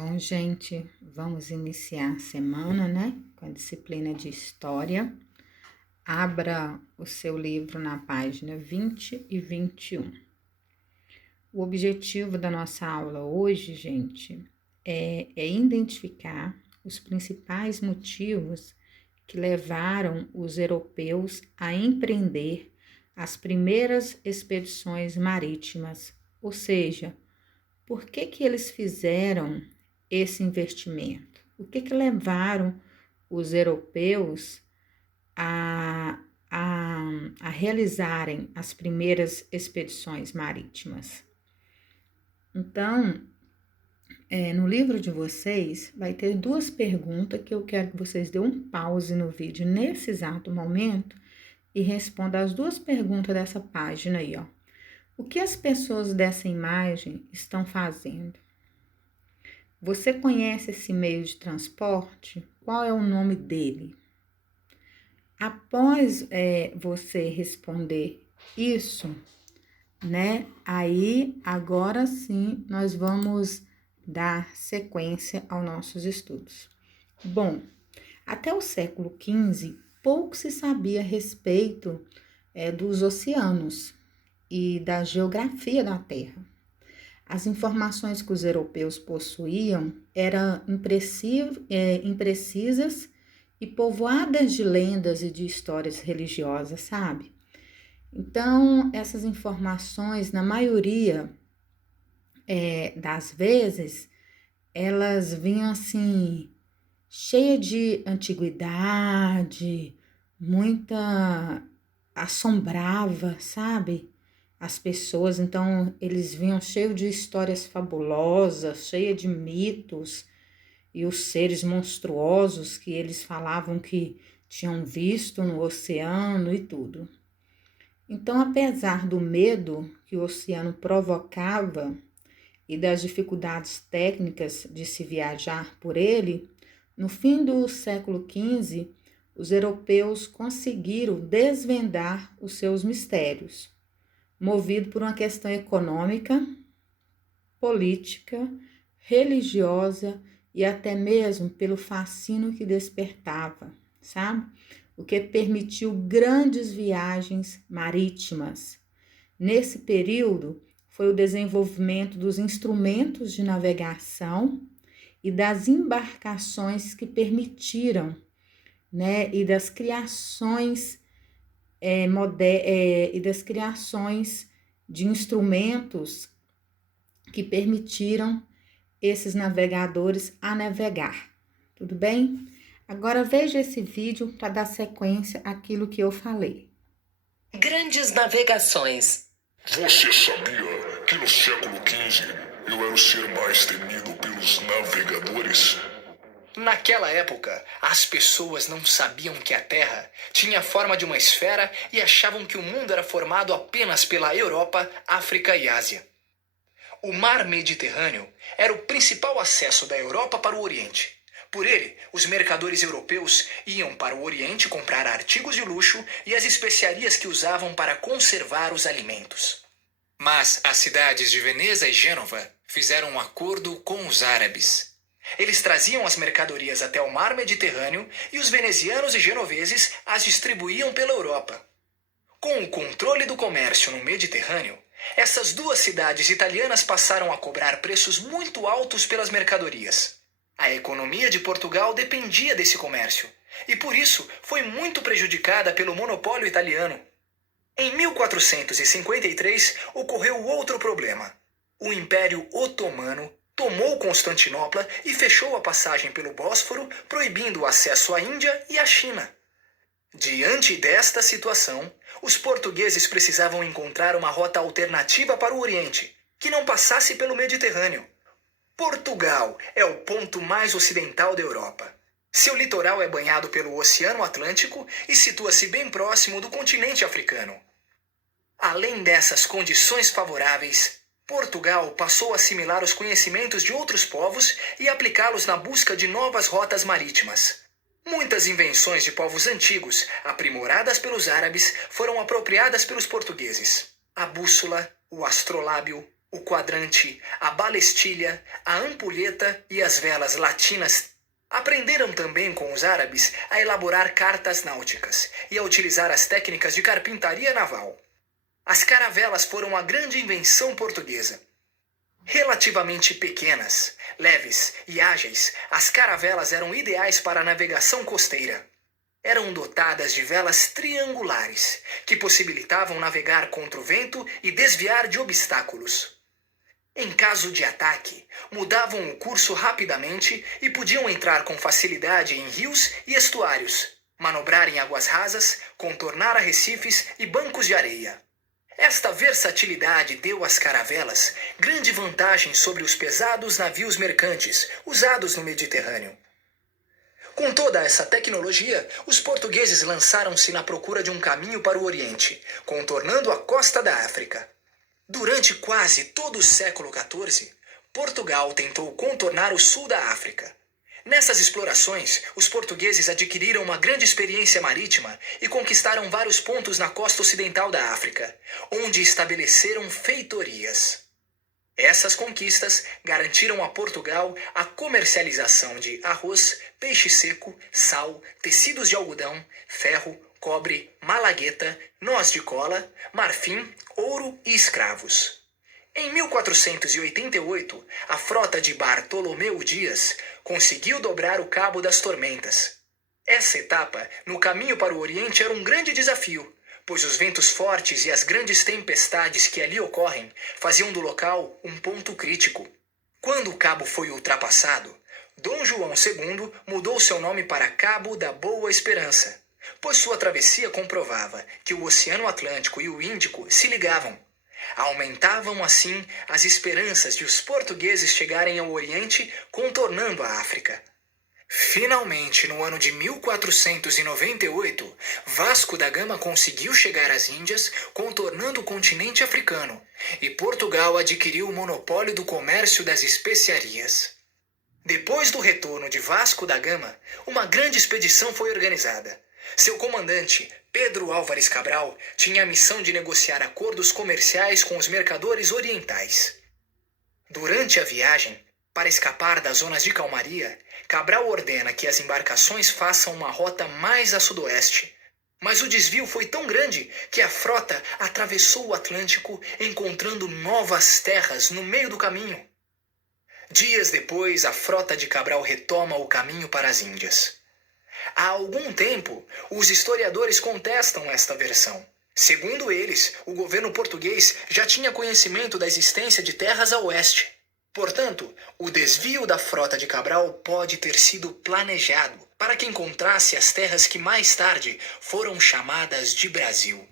Bom, gente, vamos iniciar a semana, né? Com a disciplina de História. Abra o seu livro na página 20 e 21. O objetivo da nossa aula hoje, gente, é identificar os principais motivos que levaram os europeus a empreender as primeiras expedições marítimas, ou seja, por que eles fizeram esse investimento? O que levaram os europeus a, a, a realizarem as primeiras expedições marítimas? Então, no livro de vocês, vai ter duas perguntas que eu quero que vocês dêem um pause no vídeo nesse exato momento e respondam as duas perguntas dessa página aí, ó. O que as pessoas dessa imagem estão fazendo? Você conhece esse meio de transporte? Qual é o nome dele? Após você responder isso, né? Aí, agora sim, nós vamos dar sequência aos nossos estudos. Bom, até o século XV, pouco se sabia a respeito dos oceanos e da geografia da Terra. As informações que os europeus possuíam eram imprecisas e povoadas de lendas e de histórias religiosas, sabe? Então, essas informações, na maioria das vezes, elas vinham assim, cheia de antiguidade, muita assombrava, sabe? As pessoas, então eles vinham cheios de histórias fabulosas, cheia de mitos e os seres monstruosos que eles falavam que tinham visto no oceano e tudo. Então, apesar do medo que o oceano provocava e das dificuldades técnicas de se viajar por ele, no fim do século XV, os europeus conseguiram desvendar os seus mistérios, movido por uma questão econômica, política, religiosa e até mesmo pelo fascínio que despertava, sabe? O que permitiu grandes viagens marítimas. Nesse período, foi o desenvolvimento dos instrumentos de navegação e das embarcações que permitiram, né, e das criações e das criações de instrumentos que permitiram esses navegadores a navegar. Tudo bem? Agora veja esse vídeo para dar sequência àquilo que eu falei. Grandes navegações. Você sabia que no século XV eu era o ser mais temido pelos navegadores? Naquela época, as pessoas não sabiam que a Terra tinha a forma de uma esfera e achavam que o mundo era formado apenas pela Europa, África e Ásia. O Mar Mediterrâneo era o principal acesso da Europa para o Oriente. Por ele, os mercadores europeus iam para o Oriente comprar artigos de luxo e as especiarias que usavam para conservar os alimentos. Mas as cidades de Veneza e Gênova fizeram um acordo com os árabes. Eles traziam as mercadorias até o Mar Mediterrâneo e os venezianos e genoveses as distribuíam pela Europa. Com o controle do comércio no Mediterrâneo, essas duas cidades italianas passaram a cobrar preços muito altos pelas mercadorias. A economia de Portugal dependia desse comércio e, por isso, foi muito prejudicada pelo monopólio italiano. Em 1453, ocorreu outro problema. O Império Otomano tomou Constantinopla e fechou a passagem pelo Bósforo, proibindo o acesso à Índia e à China. Diante desta situação, os portugueses precisavam encontrar uma rota alternativa para o Oriente, que não passasse pelo Mediterrâneo. Portugal é o ponto mais ocidental da Europa. Seu litoral é banhado pelo Oceano Atlântico e situa-se bem próximo do continente africano. Além dessas condições favoráveis, Portugal passou a assimilar os conhecimentos de outros povos e aplicá-los na busca de novas rotas marítimas. Muitas invenções de povos antigos, aprimoradas pelos árabes, foram apropriadas pelos portugueses. A bússola, o astrolábio, O quadrante, a balestilha, a ampulheta e as velas latinas. Aprenderam também com os árabes a elaborar cartas náuticas e a utilizar as técnicas de carpintaria naval. As caravelas foram a grande invenção portuguesa. Relativamente pequenas, leves e ágeis, as caravelas eram ideais para a navegação costeira. Eram dotadas de velas triangulares, que possibilitavam navegar contra o vento e desviar de obstáculos. Em caso de ataque, mudavam o curso rapidamente e podiam entrar com facilidade em rios e estuários, manobrar em águas rasas, contornar arrecifes e bancos de areia. Esta versatilidade deu às caravelas grande vantagem sobre os pesados navios mercantes usados no Mediterrâneo. Com toda essa tecnologia, os portugueses lançaram-se na procura de um caminho para o Oriente, contornando a costa da África. Durante quase todo o século XIV, Portugal tentou contornar o sul da África. Nessas explorações, os portugueses adquiriram uma grande experiência marítima e conquistaram vários pontos na costa ocidental da África, onde estabeleceram feitorias. Essas conquistas garantiram a Portugal a comercialização de arroz, peixe seco, sal, tecidos de algodão, ferro, cobre, malagueta, noz de cola, marfim, ouro e escravos. Em 1488, a frota de Bartolomeu Dias conseguiu dobrar o Cabo das Tormentas. Essa etapa, no caminho para o Oriente, era um grande desafio, pois os ventos fortes e as grandes tempestades que ali ocorrem faziam do local um ponto crítico. Quando o cabo foi ultrapassado, Dom João II mudou seu nome para Cabo da Boa Esperança, pois sua travessia comprovava que o Oceano Atlântico e o Índico se ligavam. Aumentavam assim as esperanças de os portugueses chegarem ao Oriente contornando a África. Finalmente, no ano de 1498, Vasco da Gama conseguiu chegar às Índias, contornando o continente africano, e Portugal adquiriu o monopólio do comércio das especiarias. Depois do retorno de Vasco da Gama, uma grande expedição foi organizada. Seu comandante, Pedro Álvares Cabral, tinha a missão de negociar acordos comerciais com os mercadores orientais. Durante a viagem, para escapar das zonas de calmaria, Cabral ordena que as embarcações façam uma rota mais a sudoeste. Mas o desvio foi tão grande que a frota atravessou o Atlântico, encontrando novas terras no meio do caminho. Dias depois, a frota de Cabral retoma o caminho para as Índias. Há algum tempo, os historiadores contestam esta versão. Segundo eles, o governo português já tinha conhecimento da existência de terras a oeste. Portanto, o desvio da frota de Cabral pode ter sido planejado para que encontrasse as terras que mais tarde foram chamadas de Brasil.